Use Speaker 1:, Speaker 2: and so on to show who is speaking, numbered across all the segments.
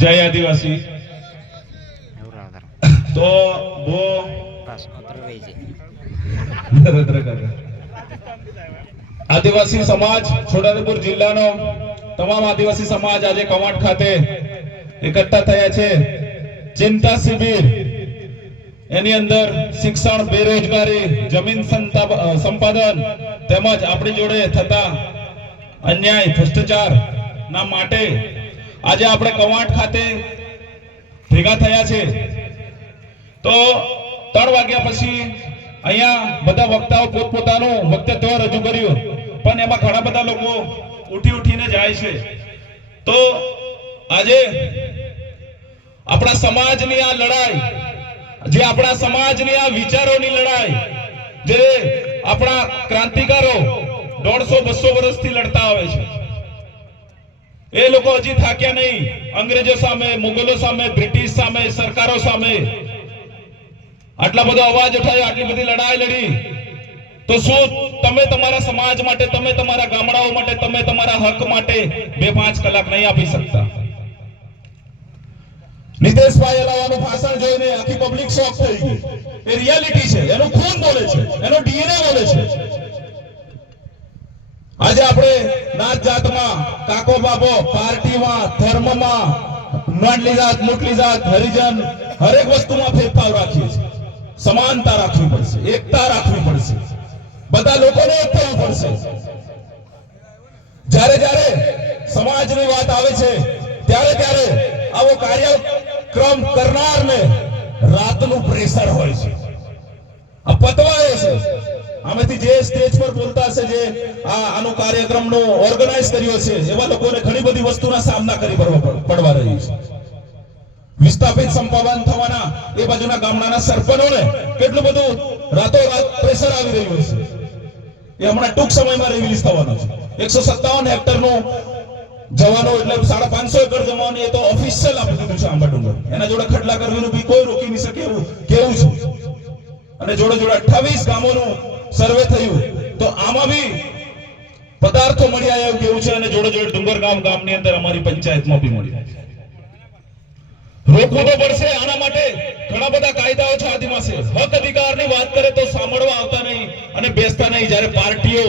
Speaker 1: જય આદિવાસી. તો બો. આદિવાસી સમાજ, છોટાઉદેપુર જિલ્લાનો તમામ આદિવાસી સમાજ આજે કમાટ ખાતે એકઠા થયા છે. ચિંતા શિબિર, એની અંદર શિક્ષણ, બેરોજગારી, જમીન સંપાદન તેમજ આપણી જોડે થતા અન્યાય ભ્રષ્ટાચાર ના માટે આજે આપણે કવાંટ ખાતે ભેગા થયા છે. તો ત્રણ વાગ્યા પછી અહીંયા બધા વક્તાઓ પોતપોતાનું વક્તવ્ય રજૂ કર્યું. પણ એમાં ઘણા બધા લોકો ઉઠી ઉઠીને જાય છે. તો આજે આપણા સમાજની આ લડાઈ, જે આપણા સમાજની આ વિચારોની લડાઈ, જે આપણા ક્રાંતિકારો દોઢસો બસો વર્ષથી લડતા આવે છે. એ લોકો હજી થાક્યા નહીં. અંગ્રેજો સામે, મુગલો સામે, બ્રિટિશ સામે, સરકારો સામે. આટલા બધો અવાજ ઉઠાયો, આટલી બધી લડાઈ લડી. તો શું તમે તમારા સમાજ માટે, તમે તમારા ગામડાઓ માટે, તમે તમારા હક માટે બે પાંચ કલાક નહીં આપી શકતા? નિતેશભાઈ અલાવાનું ભાષણ જોઈને આખી પબ્લિક શોક થઈ ગઈ. એ રિયાલિટી છે, એનું ખૂન બોલે છે, એનો ડીએનએ બોલે છે. આજે આપણે નાત જાતમાં કાકો બાબો પાર્ટીમાં, ધર્મમાં નાટલી જાત મોટલી જાત, હરિજન, હરેક વસ્તુમાં ફેરફાર રાખીએ છીએ. સમાનતા રાખવી પડશે, એકતા રાખવી પડશે. બધા લોકોને એક થવું પડશે. જ્યારે જ્યારે સમાજની વાત આવે છે, ત્યારે ત્યારે આવો કાર્યક્રમ કરનારને રાતનું પ્રેશર હોય છે. આ પતવાય છે. આવી રહ્યું છે એ હમણાં ટૂંક સમયમાં રિલીઝ થવાનું એકસો સત્તાવન હેક્ટરનું જવાનો એટલે સાડા પાંચસો એકર જવાનું એ તો ઓફિશિયલ આપી દીધું છે આંબા ડુંગર. એના જોડે ખટલા કરવી કોઈ રોકી નહીં શકે એવું કેવું છે. અને જોડે જોડે અઠાવીસ ગામોનું સર્વે થયું. તો આમાં બી પદાર્થો મળી આવ્યા કેવું છે અને જોડે જોડે ડુંગર ગામ, ગામની અંદર અમારી પંચાયતમાં બી મળી રોકવું તો પડશે, આના માટે ઘણા બધા કાયદાઓ છે આદિવાસી. હક અધિકારની વાત કરે તો સાંભળવા આવતા નહીં અને બેસતા નહીં. જ્યારે પાર્ટીઓ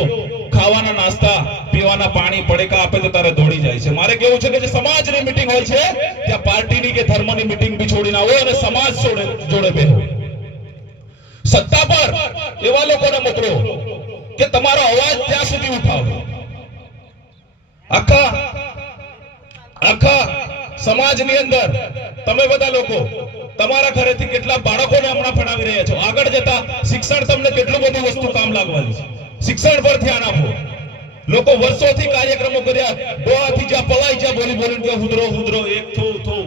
Speaker 1: ખાવાના નાસ્તા, પીવાના પાણી, પડેકા આપે તો તારે દોડી જાય છે. મારે કેવું છે કે જે સમાજની મીટિંગ હોય છે, ત્યાં પાર્ટીની કે ધર્મની મીટિંગ બી છોડીને આવો અને સમાજ જોડે જોડે બેહો. સત્તા પર એવા લોકોને મોકલો કે તમારો અવાજ ત્યાં સુધી ઉઠાવો. આખા આખા સમાજની અંદર તમે બધા લોકો તમારા ઘરેથી કેટલા બાળકોને હમણાં ભણાવી રહ્યા છો? આગળ જતા શિક્ષણ તમને કેટલું બધું વસ્તુ કામ લાગવાની છે? શિક્ષણ પર ધ્યાન આપો લોકો વર્ષોથી કાર્યક્રમો કર્યા ડોહાથી જ્યાં પલાઈ જ્યાં બોલી બોલી કે હુદરો હુદરો એક થો થો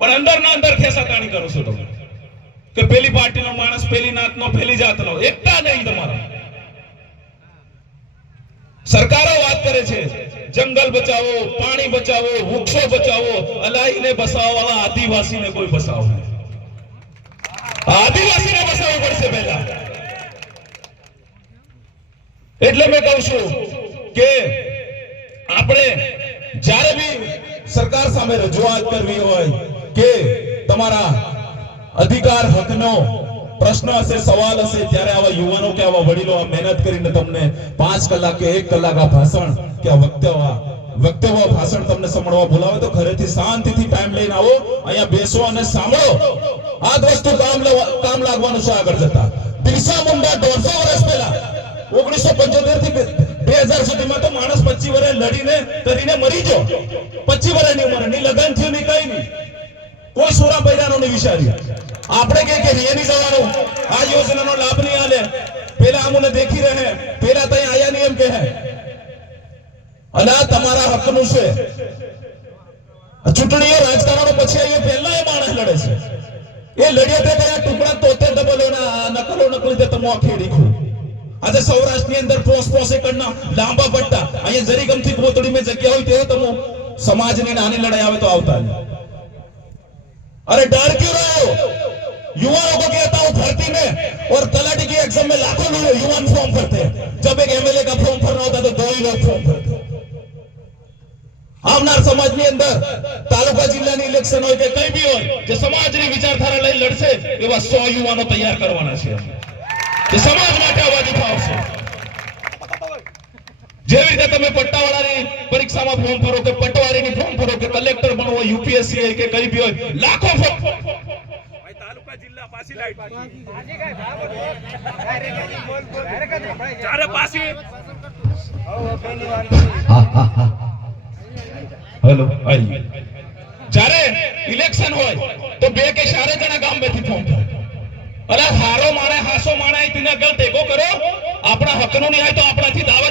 Speaker 1: પણ અંદર ના અંદર ખેસાતાણી કરો છો તમે. કે પેલી પાર્ટીનો માણસ પેલી નાતનો, પેલી જાતનો. એકતા નહીં તમારા. સરકારો વાત કરે છે, જંગલ બચાવો, પાણી બચાવો, વૃક્ષો બચાવો અલાહીને બસાવવા વાળા આદિવાસીને કોઈ બસાવો. આદિવાસીને બસાવવું પડશે પહેલા. એટલે મેં કહું છું કે આપણે જ્યારે બી સરકાર સામે રજૂઆત કરવી હોય કે તમારા અધિકાર હકનો પ્રશ્ન હશે, સવાલ હશે, ત્યારે આવા યુવાનો કે આવા વડીલો આ મહેનત કરીને તમને પાંચ કલાક કે એક કલાક આ ભાષણ કે આ વક્તવ્ય વક્તવ્ય ભાષણ તમને સંભળવા બોલાવે તો ઘરેથી શાંતિથી ટાઈમ લઈને આવો, અહીંયા બેસો અને સાંભળો. આ જ કામ કામ લાગવાનું છે આગળ જતા. બિરસા મુંડા દોઢસો વર્ષ પહેલા, ઓગણીસો પંચોતેરથી બે હજાર સુધીમાં તો માણસ પચીસ વર્ષ લડીને કરીને મરી ગયો. પચીસ વર્ષની ઉંમરે ની લગન થયું ની કઈ નહીં. કોઈ સોરા પૈડાનો નહીં વિચાર્યું. આપણે કે કે રેની જવાનું? આ યોજનાનો લાભ નહીં આલે. પેલા અમને દેખી રહે. પેલા તઈ આયા નહીં એમ કહે. આ તમારા હકનું છે. ચૂંટણીઓ રાજકારણો પછી અહીંયા પહેલા એ માણસ લડે છે. એ લડ્યા તે કયા ટુકડા તોતે ડબલો ના નકલો નકલી તે તમો ખેડી આજે સૌરાષ્ટ્રની અંદર પોસ પોસે કરના લાંબા પટ્ટા. અહીંયા જરી ગમથી કોતડી મેં જગ્યા હોય તે તમો સમાજની નાની લડાઈ આવે તો આવતા નહીં. अरे डर क्यों रहे हो युवाओं को कहता हूं भर्ती में और तलाटी की एग्जाम में लाखों लोग युवान फॉर्म भरते हैं जब एक एमएलए का फॉर्म भरना होता है तो दो ही लोग फॉर्म भरते हैं આવનાર સમાજની અંદર તાલુકા જિલ્લાની ઇલેક્શન હોય કે કઈ બી હોય જે સમાજની વિચારધારા લઈ લડશે એવા સો યુવાનો તૈયાર કરવાના છે જે સમાજ માટે અવાજ ઉઠાવશે જેવી રીતે તમે પટ્ટાવાળાની પરીક્ષામાં ફોર્મ ભરો કે પટવારીની ફોર્મ ભરો કે કલેક્ટર બનવો યુપીએસસી કે કઈ બી હોય લાખો ફોર્મ
Speaker 2: જિલ્લા પાછી લાઈટ. ચારે પાછી.
Speaker 1: હેલો આઈ જ્યારે ઇલેક્શન હોય તો બે કે ચારે જણા ગામ બેઠી ફોર્મ અરે હારો માણે હાસો માણે તીને ગલ ટેકો કરો. આપણા હકનો નહીં હોય તો આપણાથી દાવેદાર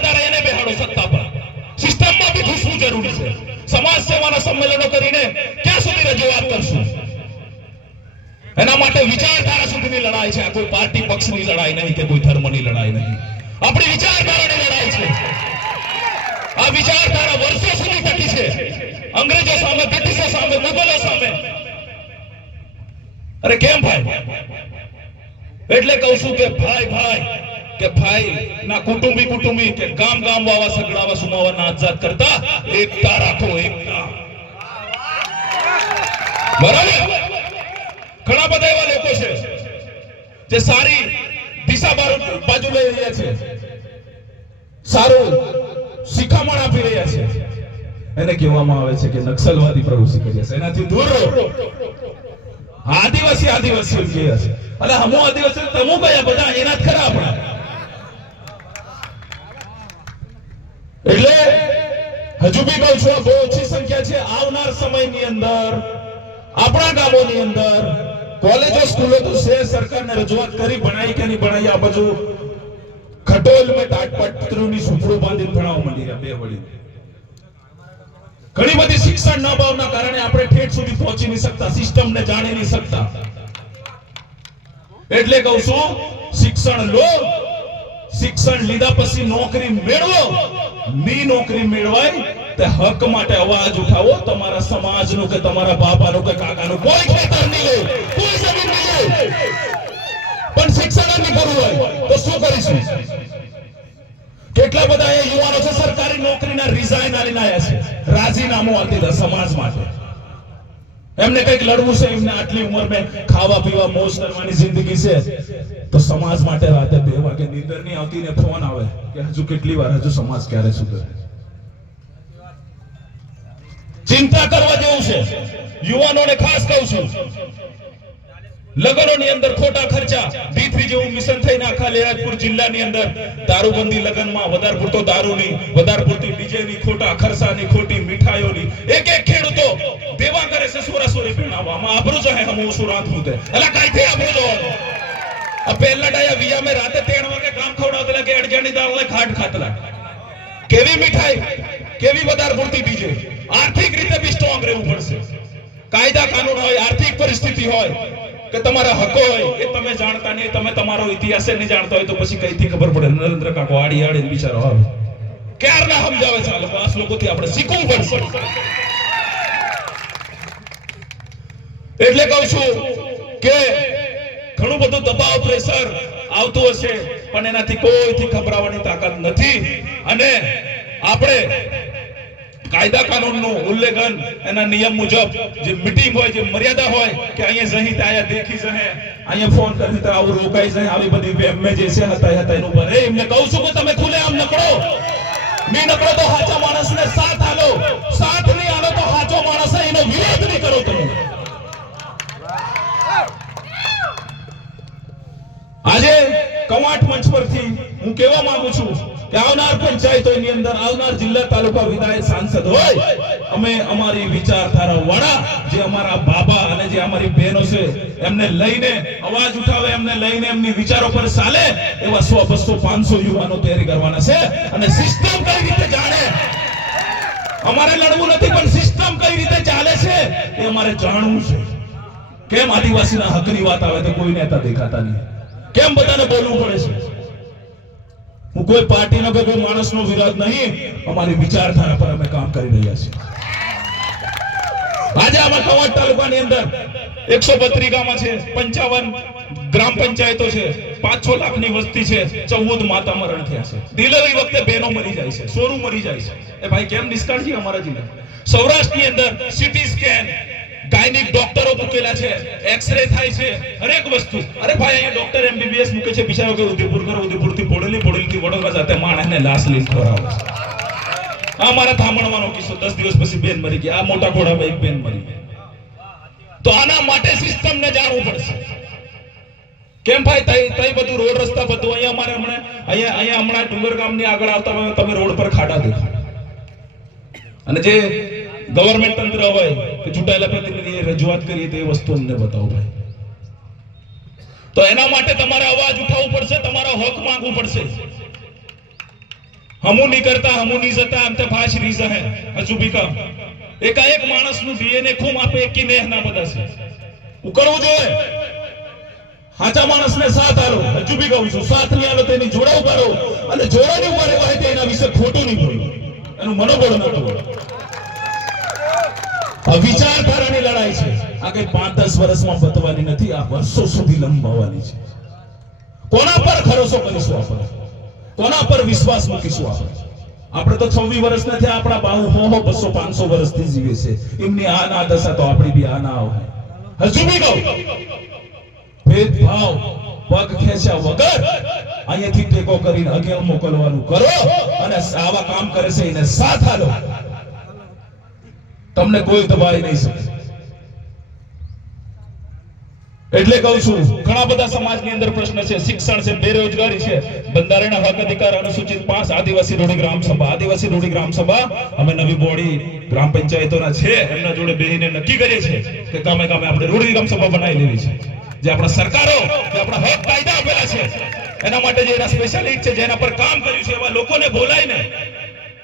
Speaker 1: લડાઈ છે. આ કોઈ પાર્ટી પક્ષની લડાઈ નહીં કે કોઈ ધર્મની લડાઈ નહીં. આપણી વિચારધારાની લડાઈ છે. આ વિચારધારા વર્ષો સુધી ટકી છે. અંગ્રેજો સામે, બ્રિટિશો સામે, મુગલો સામે. અરે કેમ ભાઈ? એટલે કહું છું કે ભાઈ ભાઈ, કે ભાઈ, ના કુટુંબી કુટુંબી, કે ગામ ગામ વાવા સગડાવા સુમાવા નાત જાત કરતા એકતા રાખો, એકતા. બરાબર? ઘણા બધા જે સારી દિશા બાજુ લઈ રહ્યા છે. સારું શિખામણ આપી રહ્યા છે. એને કહેવામાં આવે છે કે નક્સલવાદી પ્રવૃત્તિ કરી છે. એનાથી દૂર રહો. આદિવાસી આદિવાસી કહે છે. અને હમો આદિવાસી તમો કયા? બધા એના જ ખરા આપણા. એટલે હજુ બી કહું છું બહુ ઓછી સંખ્યા છે. આવનાર સમયની અંદર, આપણા ગામોની અંદર કોલેજો સ્કૂલો તો છે, સરકારને રજૂઆત કરી બનાવી કે નહીં બનાવી આ બાજુ ખટોલ મેં તાટપત્રોની સુપડો બાંધીને ભણાવવા માંડી રહ્યા બે વળી ઘણી બધી શિક્ષણ ન ભાવના કારણે આપણે ઠેઠ સુધી પહોંચી નહીં શકતા, સિસ્ટમને જાણી નહીં શકતા. એટલે કહું છું, શિક્ષણ લો શિક્ષણ લીધા પછી નોકરી મેળવો. ની નોકરી મેળવાય, તે હક માટે અવાજ ઉઠાવો. તમારા સમાજનો કે તમારા બાપાનો કે કાકાનો કોઈ ખેતર નહીં લે કોઈ જમીન નહીં લે પણ શિક્ષણ નહીં કરવું હોય, તો શું કરીશું? કેટલા બધા એ યુવાનો છે, સરકારી નોકરીના રિઝાઇન આલીને આવ્યા છે. રાજીનામું આપી દીધા સમાજ માટે. એમને કંઈક લડવું છે, એમને આટલી ઉંમરમાં ખાવા પીવા મોજ કરવાની જિંદગી છે. તો સમાજ માટે રાતે બે વાગે નીંદર નહીં આવતી ને ફોન આવે કે હજુ કેટલી વાર, હજુ સમાજ ક્યારે સુધરે? ચિંતા કરવા જેવું છે. યુવાનોને ખાસ કહું છું. લગનોની અંદર ખોટા ખર્ચા, ડી જેવું મિશન થઈને આખા લેરાજપુર જિલ્લાની અંદર દારૂબંધી લગ્નમાં વધારે પૂરતો દારૂની, વધારે પૂરતી ડીજેની, ખોટા ખર્ચાની, ખોટી આબરૂ જો હે, હમ સુરાત હોતે અલા, કાઈથી આબરૂ જો? પહેલા ડાયા વિયા મે રાતે 3 વાગે કામ ખવડાવતલા કે અડજાની દાળ ને ખાટ ખાતલા. કેવી મીઠાઈ? કેવી વધારે પૂરતી બીજે? આર્થિક રીતે બી સ્ટ્રોંગ રહેવું પડશે. કાયદા, કાનૂન હોય, આર્થિક પરિસ્થિતિ હોય, કે તમારા હકો હોય, એ તમે જાણતા નહીં, તમે તમારો ઇતિહાસ નહીં જાણતા હોય તો પછી કઈથી ખબર પડે? નરેન્દ્ર કાકો આડી આડી બિચારો આવે. ક્યારના સમજાવે છે આ લોકો? આ શ્લોકોથી આપણે શીખવું પડશે. એટલે કહું છું કે ઘણું બધું દબાવ, પ્રેશર આવતું હશે, પણ એનાથી કોઈથી ખબરાવાની તાકાત નથી. અને આપણે કાયદા કાનૂનનું ઉલ્લંઘન એના નિયમ મુજબ જે મીટિંગ હોય, જે મર્યાદા હોય કે અહીંયા જહી તાયા દેખી જહે, અહીંયા ફોન કરી તો આવું રોકાઈ જાય આવી બધી વેબમે જે છે, હતા હતા, એનું ભરે એમને કહું છું કે તમે ખુલે આમ નકળો. નહીં નકળો તો હાચા માણસને સાથ આલો. સાથ નહીં આલો તો હાચો માણસ એનો વિરોધ નહીં કરો તમે. આજે કવાંટ મંચ પરથી હું કહેવા માંગુ છું કે આવનાર પંચાયતોની અંદર આવનાર જિલ્લા તાલુકા વિધાયક સાંસદ હોય, અમે અમારી વિચારધારા વાળા જે અમારા બાબા અને જે અમારી બહેનો છે, એમને લઈને અવાજ ઉઠાવે, એમને લઈને એમની વિચારો પર ચાલે એવા સો બસો પાંચસો યુવાનો તૈયારી કરવાના છે અને સિસ્ટમ કઈ રીતે જાણે? અમારે લડવું નથી, પણ સિસ્ટમ કઈ રીતે ચાલે છે એ અમારે જાણવું છે. કેમ આદિવાસીના હકની વાત આવે તો કોઈ નેતા દેખાતા નહીં. કેમ બધાને બોલવું પડે છે? હું કોઈ પાર્ટીનો કે કોઈ માણસનો વિરોધ નહીં, અમારી વિચારધારા પર અમે કામ કરી રહ્યા છીએ. આજે આમાં કવાડ તાલુકાની અંદર એકસો પત્રિકામાં છે, પંચાવન ગ્રામ પંચાયતો છે, પાંચ છ લાખની વસ્તી છે, ચૌદ માતા મરણ થયા છે. ડિલિવરી વખતે બહેનો મરી જાય છે સોનું મરી જાય છે. એ ભાઈ કેમ નિષ્કાળજી અમારા જિલ્લા સૌરાષ્ટ્રની અંદર સિટી સ્કેન ગાયનિક ડોક્ટરો મૂકેલા છે એક્સરે થાય છે, હરેક વસ્તુ. અરે ભાઈ, અહીંયા ડોક્ટર એમબીબીએસ મૂકે છે બિચારો કે ઉદયપુર કરો ઉદયપુરથી બોડેલી બોડેલી થી વડોદરા જાતે માણસને લાશ લઈને ખવડાવે આ મારા થામણવાનો કિસ્સો. દસ દિવસ પછી બેન મરી ગયા. આ મોટા ઘોડામાં એક બેન મરી ગઈ. તો આના માટે સિસ્ટમને જાણવું પડશે. કેમ ભાઈ, તઈ તઈ બધું રોડ રસ્તા બધું અહીંયા અમારે હમણાં, અહીંયા અહીંયા હમણાં ડુંગર ગામની આગળ આવતા તમે રોડ પર ખાડા દેખા. અને જે ગવર્મેન્ટ તંત્ર હોય કે ચૂંટાયેલા પ્રતિનિધિએ રજૂઆત કરીએ તે વસ્તુ અમને બતાવો ભાઈ. તો એના માટે તમારે અવાજ ઉઠાવવું પડશે, તમારો હક માંગવું પડશે. હમુ નહીં કરતા હમુ નહીં જતા આમ તો ફાશ રીઝ હે હજુ બી કામ. એકાએક માણસનું ડીએનએ ખૂમ આપે, એકી નેહ ના બધાશે ઉકળવું જોઈએ. હાચા માણસને સાથ આલો. હજુ બી કહું છું, સાથ નહીં આલો તેની જોડા ઊભા રહો અને જોડાની ઊભા રહેવા હોય એના વિશે ખોટું નહીં બોલવું એનું મનોબળ મોટું વિચારધારાની લડાઈ છે. આ પાંચ દસ વર્ષમાં બતવાની નથી, આ વર્ષો સુધી લંબાવવાની છે. કોના પર ભરોસો કરીશું આપણે? કોના પર વિશ્વાસ મૂકીશું આપણે? આપણે તો છવ્વીસ વર્ષ નથી, આપણા બાહુ હો બસો પાંચસો વર્ષથી જીવે છે. એમની આ ના દશા તો આપણી બી આ ના આવે હજુ બી કહું. ભેદભાવ, પગ ખેંચ્યા વગર અહીંયાથી ટેકો કરીને અગિયાર મોકલવાનું કરો અને આવા કામ કરે છે એને સાથ આલો તમને કોઈ દબાઈ નહીં શકે એટલે કહું છું, ઘણા બધા સમાજની અંદર પ્રશ્ન છે, શિક્ષણ છે, બેરોજગારી છે. બંધારણના હક અધિકાર અનુસૂચિત પાંચ આદિવાસી રૂઢિ ગ્રામ સભા. આદિવાસી રૂઢિ ગ્રામ સભા અમે નવી બોડી ગ્રામ પંચાયતોના છે, એમના જોડે બેહીને નક્કી કરીએ છીએ કે ગામે ગામે આપણે રૂઢિ ગ્રામ સભા બનાવી લેવી છે. જે આપણા સરકારો, જે આપણા હક કાયદા આપેલા છે. એના માટે જે એના સ્પેશિયાલિસ્ટ છે, જેના પર કામ કર્યું છે, એવા લોકોને બોલાવીને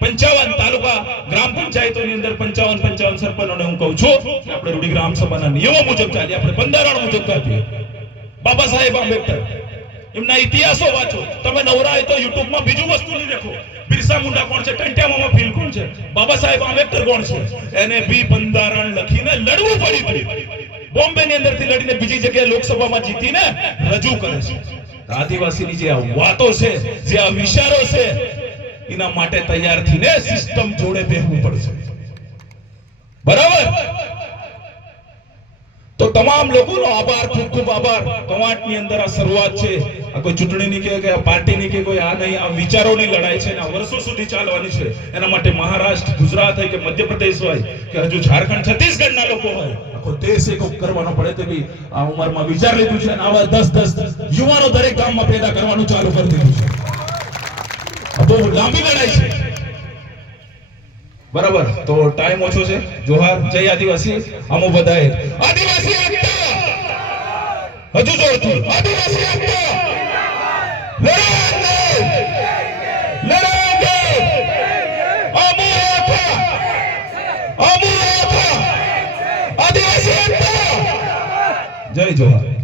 Speaker 1: પંચાવન તાલુકા ગ્રામ પંચાયતોની અંદર પંચાવન પંચાવન સરપંચોને હું કહું છું કે આપણે રૂડી ગ્રામ સભાના નિયમો મુજબ ચાલીએ આપણે બંધારણ મુજબ ચાલીએ બાબા સાહેબ આંબેડકર, એમના ઇતિહાસો વાંચો. તમે નવરા તો યુટ્યુબમાં બીજું વસ્તુ નહીં દેખો બિરસા મુંડા કોણ છે? ટંટ્યામામાં ભીલ કોણ છે? બાબા સાહેબ આંબેડકર કોણ છે? એને બી બંધારણ લખીને લડવું પડ્યું બોમ્બે ની અંદરથી લડીને બીજી જગ્યાએ લોકસભામાં જીતીને રજૂ કરે છે. આદિવાસીની જે વાતો છે, જે આ વિચારો છે એના માટે તૈયાર થઈને સિસ્ટમ જોડે બેહવું પડશે. બરાબર? તો તમામ લોકોનો આભાર, ખૂબ ખૂબ આભાર. કવાંટની અંદર આ શરૂઆત છે. આ કોઈ ચૂંટણીની કે પાર્ટીની કે કોઈ આ નહીં, આ વિચારોની લડાઈ છે આ વર્ષો સુધી ચાલવાની છે. એના માટે મહારાષ્ટ્ર, ગુજરાત હોય કે મધ્યપ્રદેશ હોય કે હજુ ઝારખંડ, છત્તીસગઢના લોકો હોય, આખો દેશ એક કરવાનો પડે તે આ ઉંમરમાં વિચાર લીધું છે આવા દસ દસ યુવાનો દરેક ગામમાં પેદા કરવાનું ચાલુ કરી દીધું છે. બહુ લાંબી લડાઈ છે. બરાબર? તો ટાઈમ ઓછો છે. જોહાર, જય આદિવાસી. અમો બધાએ. આદિવાસી હજુ જોરથી આદિવાસી જય જોહાર.